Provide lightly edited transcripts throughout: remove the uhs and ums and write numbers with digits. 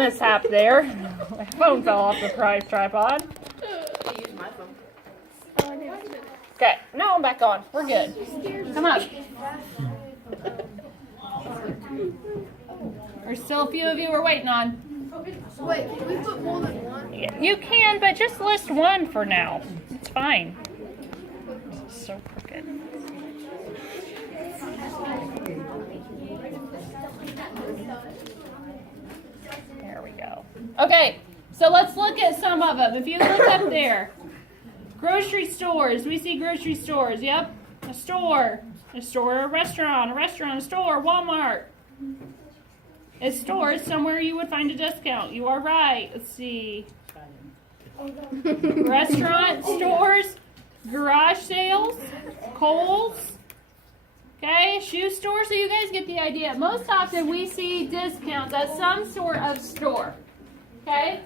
mishap there. My phone fell off the prize tripod. Okay, now I'm back on. We're good. Come on. There's still a few of you we're waiting on. Wait, can we put more than one? You can, but just list one for now. It's fine. It's so crooked. There we go. Okay, so let's look at some of them. If you look up there, grocery stores. We see grocery stores. Yep, a store, a restaurant, a store, Walmart. A store is somewhere you would find a discount. You are right. Let's see. Restaurant, stores, garage sales, Kohl's. Okay, shoe store. So you guys get the idea. Most often we see discounts at some sort of store. Okay?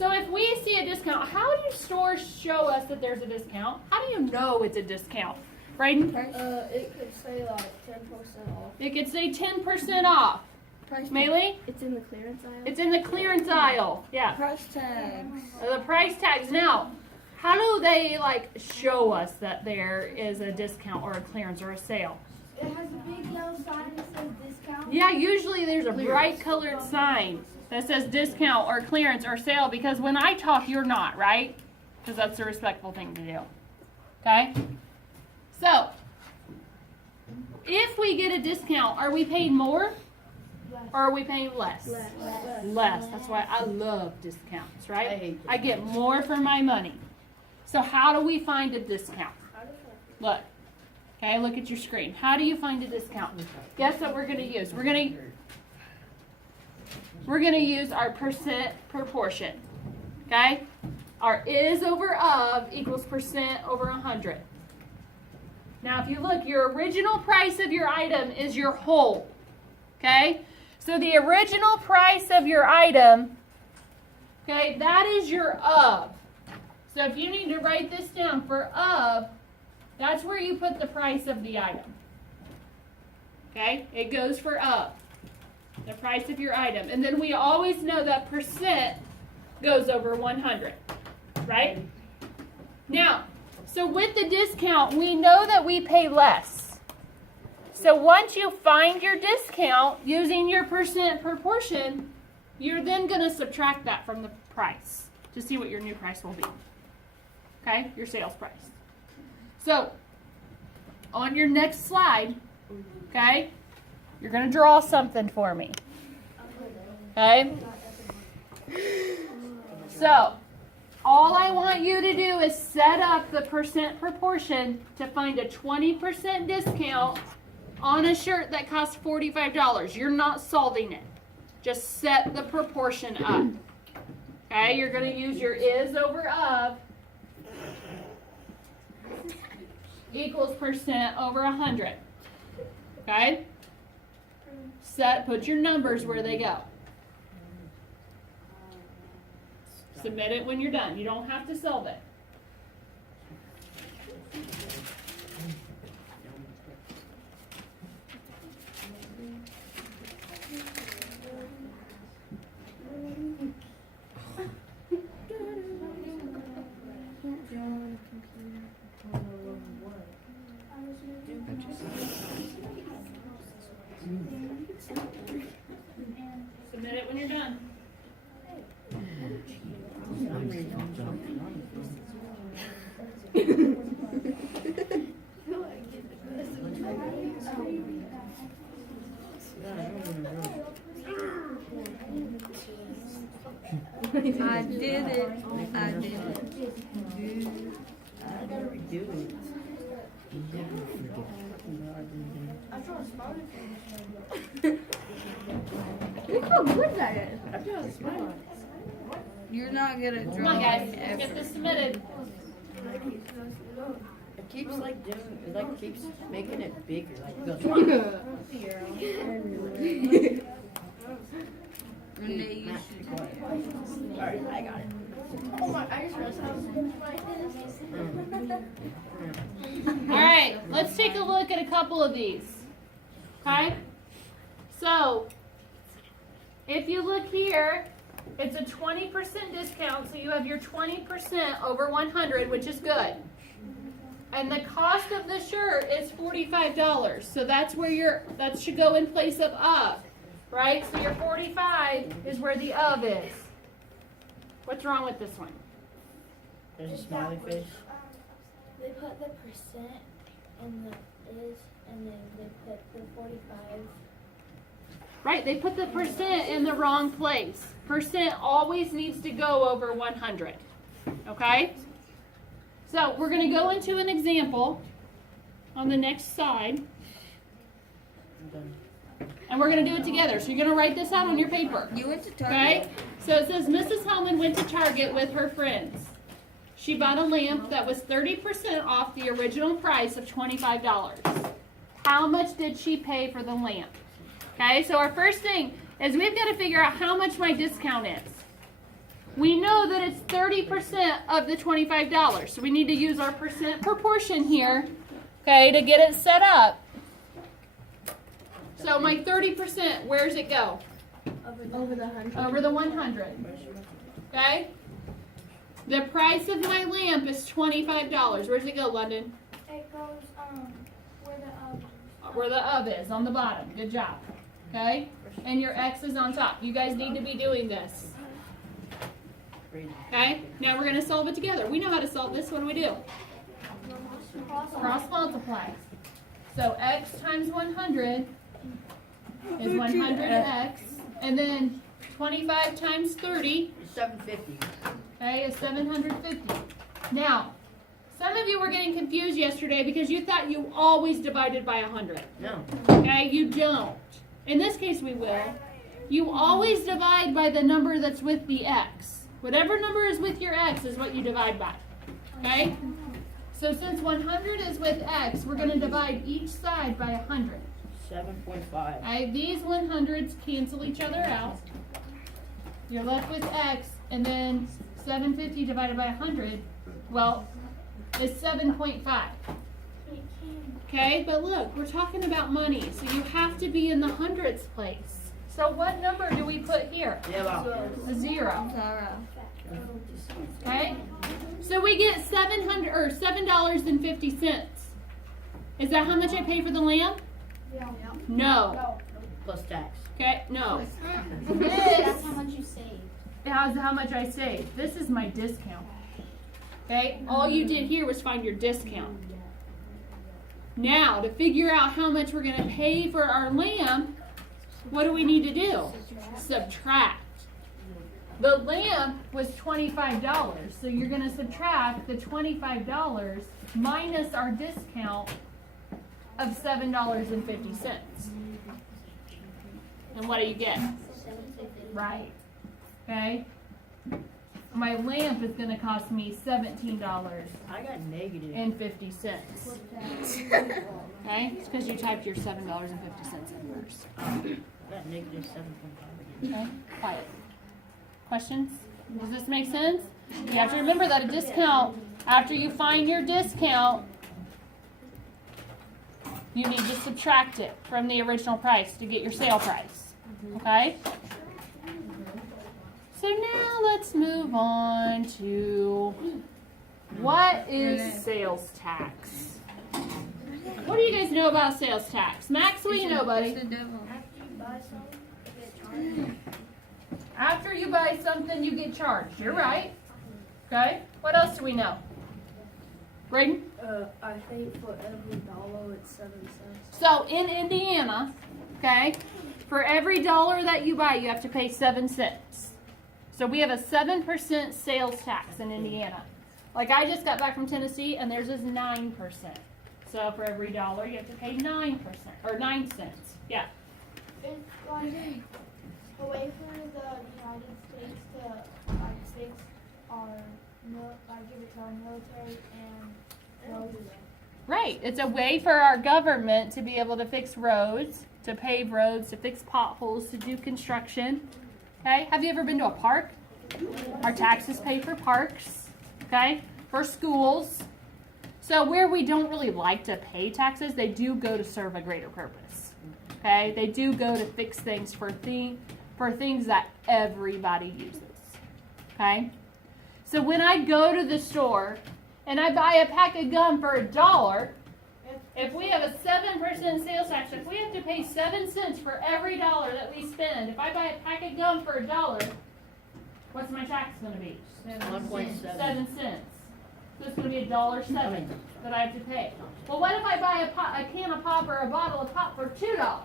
So if we see a discount, how do stores show us that there's a discount? How do you know it's a discount? Braden? It could say like 10% off. It could say 10% off. Maylee? It's in the clearance aisle. It's in the clearance aisle. Yeah. Price tags. The price tags. Now, how do they like show us that there is a discount or a clearance or a sale? It has a big yellow sign that says discount. Yeah, usually there's a bright colored sign that says discount or clearance or sale, because when I talk, you're not, right? Because that's the respectful thing to do. Okay? So, if we get a discount, are we paying more? Or are we paying less? Less. That's why I love discounts, right? I get more for my money. So how do we find a discount? Look. Okay, look at your screen. How do you find a discount? Guess what we're going to use? We're going to use our percent proportion. Okay? Our is over of equals percent over 100. Now, if you look, your original price of your item is your whole. Okay? So the original price of your item, okay, that is your of. So if you need to write this down for of, that's where you put the price of the item. Okay? It goes for of, the price of your item. And then we always know that percent goes over 100. Right? Now, so with the discount, we know that we pay less. So once you find your discount using your percent proportion, you're then going to subtract that from the price to see what your new price will be. Okay? Your sales price. So, on your next slide, okay, you're going to draw something for me. Okay? So, all I want you to do is set up the percent proportion to find a 20% discount on a shirt that costs $45. You're not solving it. Just set the proportion up. Okay, you're going to use your is over of equals percent over 100. Okay? Put your numbers where they go. Submit it when you're done. You don't have to solve it. Submit it when you're done. I did it. I did it. I gotta redo it. Look how good that is. I feel smart. You're not good at Come on, guys. drawing Get ever. this submitted. It keeps like doing, it like keeps making it bigger. Like it goes. Renee, you should. Alright, I got it. Oh my! I just realized how All right, let's take a look at a couple of these. Okay? So, if you look here, It's a 20% discount, so you have your 20% over 100, which is good. And the cost of the shirt is $45. So that's where that should go in place of, right? So your 45 is where the of is. What's wrong with this one? There's a smiley face. They put the percent in the is, and then they put the 45. Right, they put the percent in the wrong place. Percent always needs to go over 100. Okay? So we're going to go into an example on the next side. I'm done. And we're going to do it together. So you're going to write this out on your paper. You went to Okay? Target. So it says Mrs. Hellman went to Target with her friends. She bought a lamp that was 30% off the original price of $25. How much did she pay for the lamp? Okay, so our first thing is we've got to figure out how much my discount is. We know that it's 30% of the $25. So we need to use our percent proportion here, okay, to get it set up. So my 30%, where's it go? Over the 100. Over the 100. Okay? The price of my lamp is $25. Where's it go, London? It goes Where the of is, on the bottom. Good job. Okay? And your X is on top. You guys need to be doing this. Okay? Now we're going to solve it together. We know how to solve this. What do? Cross multiply. So X times 100 is 100X. And then 25 times 30, 750. okay, is 750. Now, some of you were getting confused yesterday because you thought you always divided by 100. No. Okay, you don't. In this case, we will. You always divide by the number that's with the X. Whatever number is with your X is what you divide by. Okay? So since 100 is with X, we're going to divide each side by 100. 7.5. Okay, these 100s cancel each other out. You're left with X, and then 750 divided by 100, well, is 7.5. Okay, but look, we're talking about money, so you have to be in the hundreds place. So what number do we put here? A 0. Zara. Okay? So we get $7.50. Is that how much I pay for the lamp? No. Plus tax. Okay, no. That's how much you save. How's how much I save? This is my discount. Okay? All you did here was find your discount. Now, to figure out how much we're going to pay for our lamp, what do we need to do? Subtract. The lamp was $25, so you're going to subtract the $25 minus our discount of $7.50. And what do you get? Right. Okay? My lamp is going to cost me $17.50. I got negative. Okay? It's because you typed your $7.50 in first. I got negative 7.5. Okay? Quiet. Questions? Does this make sense? You have to remember that a discount, after you find your discount, you need to subtract it from the original price to get your sale price. Okay? So now let's move on to what is sales tax? What do you guys know about sales tax? Max, what do you know, buddy? It's the devil. After you buy something, you get charged. You're right. Okay? What else do we know? Braden? I think for every dollar it's 7 cents. So in Indiana, okay, for every dollar that you buy, you have to pay 7 cents. So we have a 7% sales tax in Indiana. Like I just got back from Tennessee, and theirs is 9%. So for every dollar, you have to pay 9%, or 9 cents. Yeah. It's like a way for the United States to fix our give it to our military and roads. Right. It's a way for our government to be able to fix roads, to pave roads, to fix potholes, to do construction. Okay? Have you ever been to a park? Our taxes pay for parks. Okay? For schools. So where we don't really like to pay taxes, they do go to serve a greater purpose. Okay? They do go to fix things for for things that everybody uses. Okay? So when I go to the store and I buy a pack of gum for $1, if we have a 7% sales tax, if we have to pay 7 cents for every dollar that we spend, if I buy a pack of gum for $1, what's my tax going to be? 1.7. 7 cents. So it's going to be $1.07 that I have to pay. Well, what if I buy a can of pop or a bottle of pop for $2?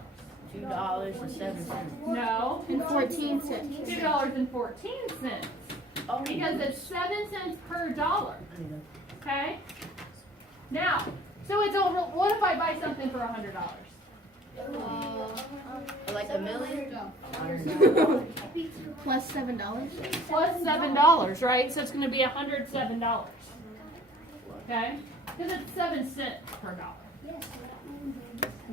$2.07. No, And 14 cents. $2.14 Oh, because it's 7 cents per dollar. Okay. Now, so it's over. What if I buy something for $100? like $1 million? Plus $7. Plus $7, right? So it's going to be $107. Okay, because it's 7 cents per dollar.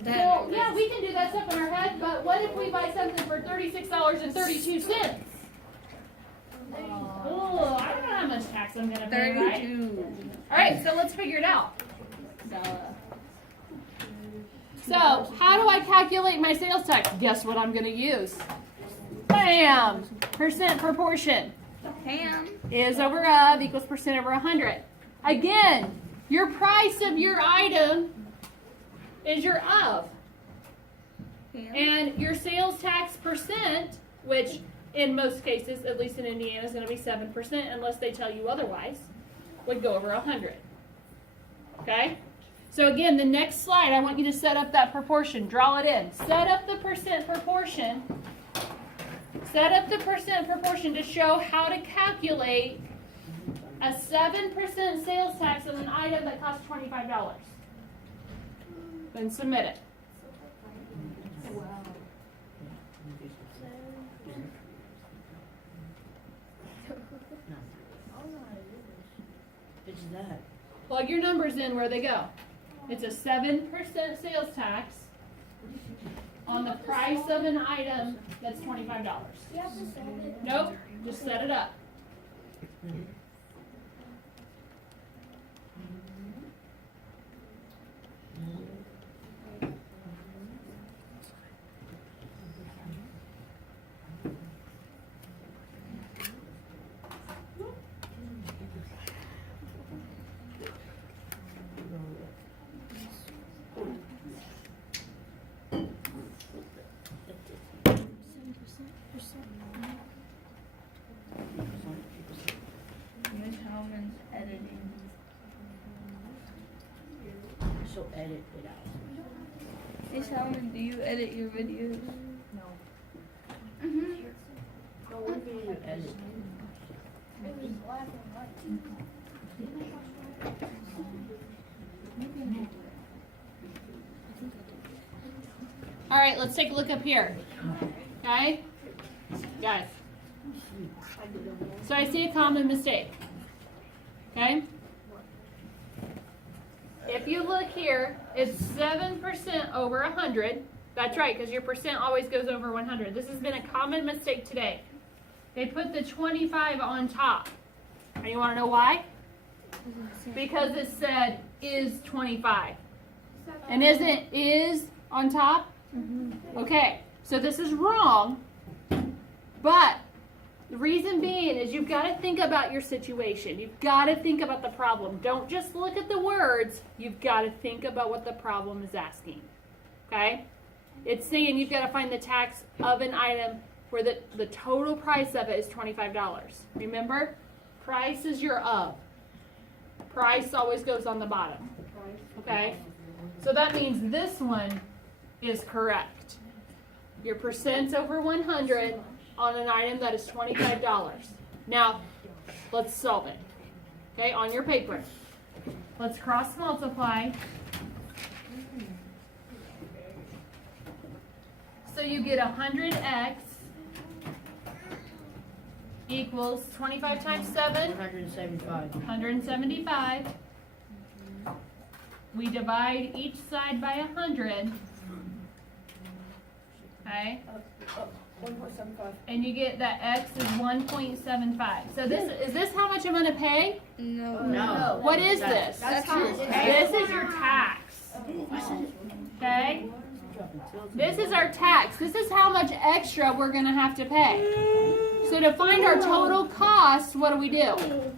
So yeah, we can do that stuff in our head. But what if we buy something for $36.32? Oh, I don't know how much tax I'm going to pay, right? 32. All right, so let's figure it out. So, how do I calculate my sales tax? Guess what I'm going to use? Bam! Percent proportion. Ham. Is over of equals percent over 100. Again, your price of your item is your of. Ham. And your sales tax percent, which in most cases, at least in Indiana, is going to be 7% unless they tell you otherwise, would go over 100. Okay? So again, the next slide, I want you to set up that proportion. Draw it in. Set up the percent proportion. Set up the percent proportion to show how to calculate a 7% sales tax on an item that costs $25. Then submit it. It's that. Plug your numbers in where they go. It's a 7% sales tax on the price of an item that's $25. You have to set it. Nope, just set it up. Miss Hellman's editing. So edit it out. Miss Hellman, do you edit your videos? No, what do you edit? It was black and white. All right, let's take a look up here. Okay? Guys. So I see a common mistake. Okay? If you look here, it's 7% over 100. That's right, because your percent always goes over 100. This has been a common mistake today. They put the 25 on top. And you want to know why? Because it said is 25. And isn't is on top? Okay, so this is wrong. But the reason being is you've got to think about your situation. You've got to think about the problem. Don't just look at the words. You've got to think about what the problem is asking. Okay? It's saying you've got to find the tax of an item where the total price of it is $25. Remember? Price is your of. Price always goes on the bottom. Okay? So that means this one is correct. Your percent's over 100 on an item that is $25. Now, let's solve it. Okay, on your paper. Let's cross multiply. So you get 100x equals 25 times 7. 175. 175. We divide each side by 100. Okay? 1.75. And you get that x is 1.75. So is this how much I'm going to pay? No. No. What is this? That's your your tax. This is your tax. Okay? This is our tax. This is how much extra we're going to have to pay. So to find our total cost, what do? You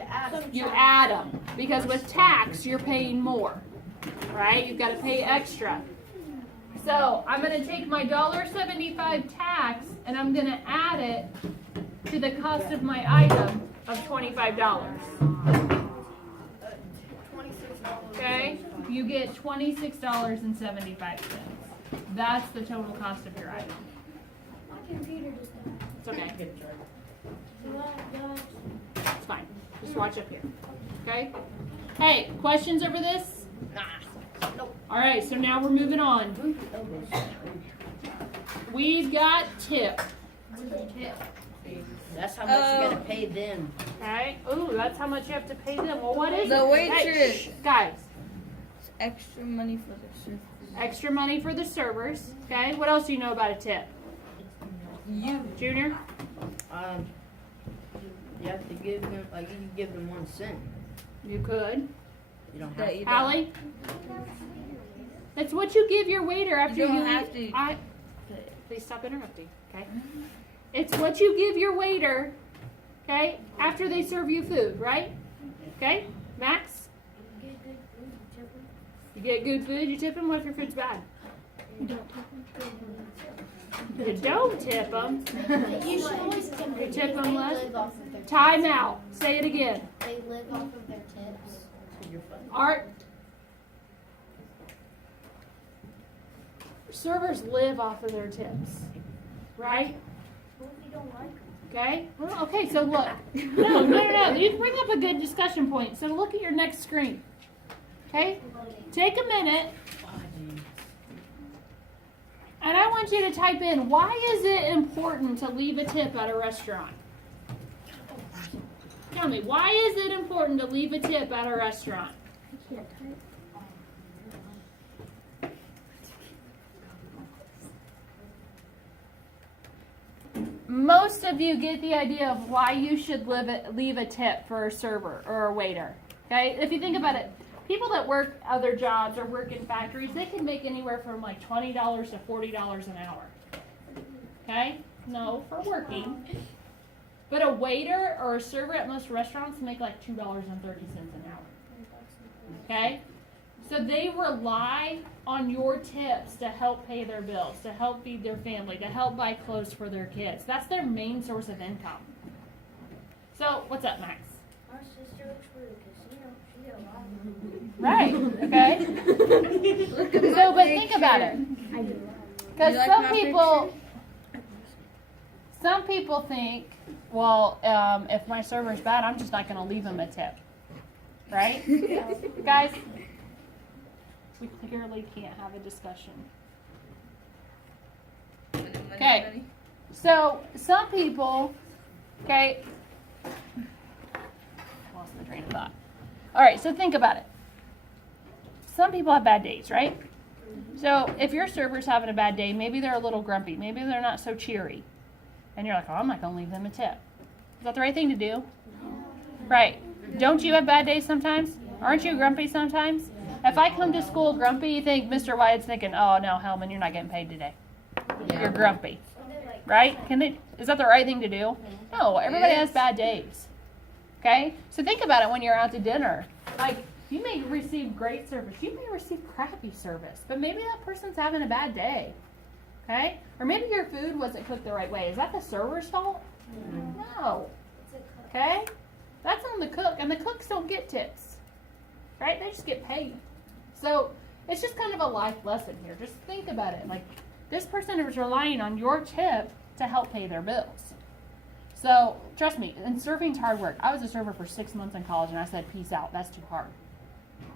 add You add them. Because with tax, you're paying more. Right? You've got to pay extra. So I'm going to take my $1.75 tax and I'm going to add it to the cost of my item of $25. Okay? You get $26.75. That's the total cost of your item. My computer just died. It's okay. So that, It's fine. Just watch up here. Okay? Hey, questions over this? Nope. All right, so now we're moving on. We've got tip. That's how much you gotta pay them. Okay? Ooh, that's how much you have to pay them. Well, what is The it? waitress. Hey, shh, guys, It's extra money for the servers. extra money for the servers. Okay? What else do you know about a tip? You. Junior? You have to give them, like, you can give them 1 cent. You could. You don't have That to. you don't. Allie? That's what you give your waiter after You you don't have leave. to. Please stop interrupting, okay? It's what you give your waiter, okay, after they serve you food, right? Okay? Max? You get good food, you tip them. What if your food's bad? You don't tip them. you should always tip You them. tip them They less? live off of their Time out. Say it again. They live off of their tips. Art. Servers live off of their tips, right? What if you don't like them? Okay? Well, okay, so look. No. You bring up a good discussion point. So look at your next screen. Okay? Take a minute, and I want you to type in, why is it important to leave a tip at a restaurant? Tell me, why is it important to leave a tip at a restaurant? Most of you get the idea of why you should leave a tip for a server or a waiter. Okay? If you think about it, people that work other jobs or work in factories, they can make anywhere from like $20 to $40 an hour. Okay? No, for working. But a waiter or a server at most restaurants make like $2.30 an hour. Okay? So they rely on your tips to help pay their bills, to help feed their family, to help buy clothes for their kids. That's their main source of income. So, what's up, Max? My sister works for the casino. She did a lot of Right, okay. Look at So, but think about it. Because You like some people think, well, if my server's bad, I'm just not going to leave them a tip. Right? Guys, we clearly can't have a discussion. Okay. So, some people, okay, lost my train of thought. All right, so think about it. Some people have bad days, right? So, if your server's having a bad day, maybe they're a little grumpy, maybe they're not so cheery, and you're like, oh, I'm not going to leave them a tip. Is that the right thing to do? Right. Don't you have bad days sometimes? Aren't you grumpy sometimes? If I come to school grumpy, you think Mr. Wyatt's thinking, oh, no, Hellman, you're not getting paid today. You're grumpy. Right? Is that the right thing to do? No, everybody has bad days. Okay? So think about it when you're out to dinner. Like, you may receive great service. You may receive crappy service. But maybe that person's having a bad day. Okay? Or maybe your food wasn't cooked the right way. Is that the server's fault? No. Okay? That's on the cook. And the cooks don't get tips. Right? They just get paid. So it's just kind of a life lesson here. Just think about it. Like, this person is relying on your tip to help pay their bills. So trust me, and serving's hard work. I was a server for 6 months in college, and I said, peace out. That's too hard.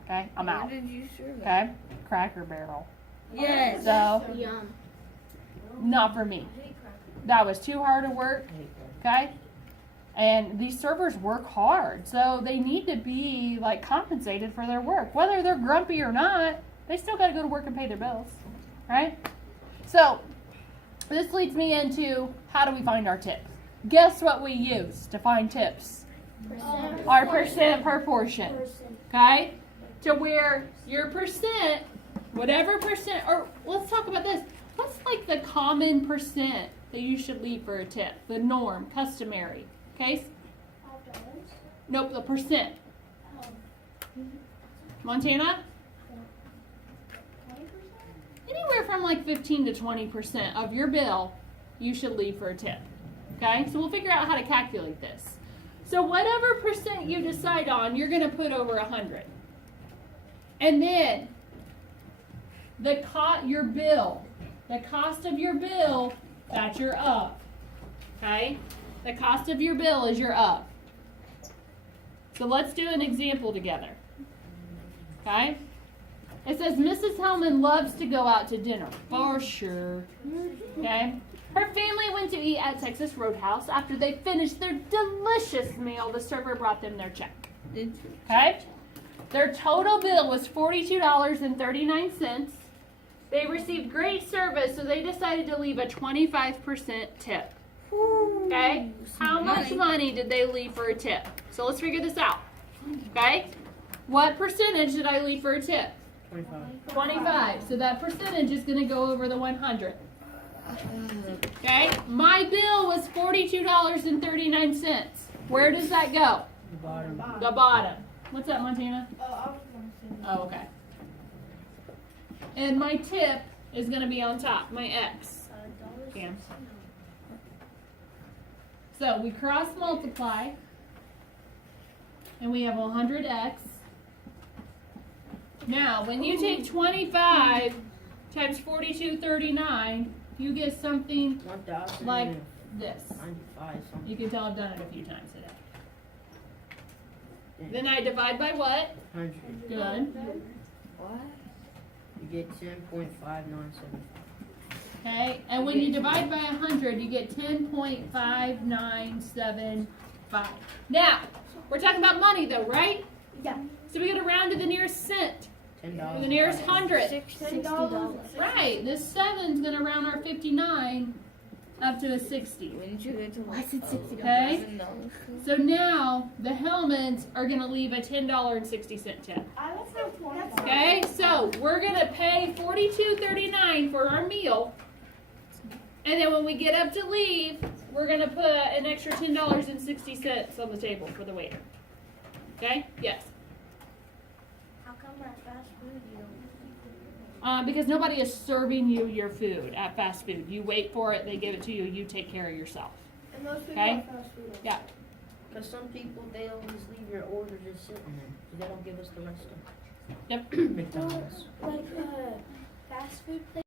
Okay? I'm out. Where did you serve it? Okay? Cracker Barrel. Yes. So, Yum. not for me. That was too hard to work. Okay? And these servers work hard, so they need to be like compensated for their work. Whether they're grumpy or not, they still got to go to work and pay their bills, right? So this leads me into, how do we find our tip? Guess what we use to find tips? Our percent per portion, okay? To where your percent Whatever percent, or let's talk about this. What's like the common percent that you should leave for a tip? The norm, customary. Okay? $5. Nope, the percent. Montana? 20%? Anywhere from like 15 to 20% of your bill you should leave for a tip. Okay? So we'll figure out how to calculate this. So whatever percent you decide on, you're going to put over 100. And then your bill, the cost of your bill, that's your up. Okay? The cost of your bill is your up. So let's do an example together. Okay? It says Mrs. Hellman loves to go out to dinner, for sure. Okay? Her family went to eat at Texas Roadhouse. After they finished their delicious meal, the server brought them their check. Did Okay? Their total bill was $42.39. They received great service, so they decided to leave a 25% tip. Okay? How much money did they leave for a tip? So let's figure this out. Okay? What percentage did I leave for a tip? 25. 25. So that percentage is going to go over the 100. Okay? My bill was $42.39. Where does that go? The bottom. The bottom. What's that, Montana? I was going to say Oh, okay. And my tip is going to be on top, my X. Cam. So we cross multiply, and we have 100x. Now, when you take 25 times 42.39, you get something 1,095 like this. something. You can tell I've done it a few times today. Then I divide by what? 100. Good. What? You get 10.5975. Okay, and when you divide by 100, you get 10.5975. Now, we're talking about money though, right? Yeah. So we gotta round to the nearest cent, $10. or the nearest hundred. $60. Right, this 7's gonna round our 59 up to a 60. When did you get to I said $60. Okay. So now, the Hellmans are gonna leave a $10.60 tip. I left for 20. Okay, so we're gonna pay $42.39 for our meal. And then when we get up to leave, we're gonna put an extra $10.60 on the table for the waiter. Okay? Yes. How come at fast food you don't? Because nobody is serving you your food at fast food. You wait for it, they give it to you, you take care of yourself. And most people Okay. at fast food. Yeah. Because some people, they'll just leave your order just sitting there. They don't give us the rest of Yep. McDonald's. Like fast food place.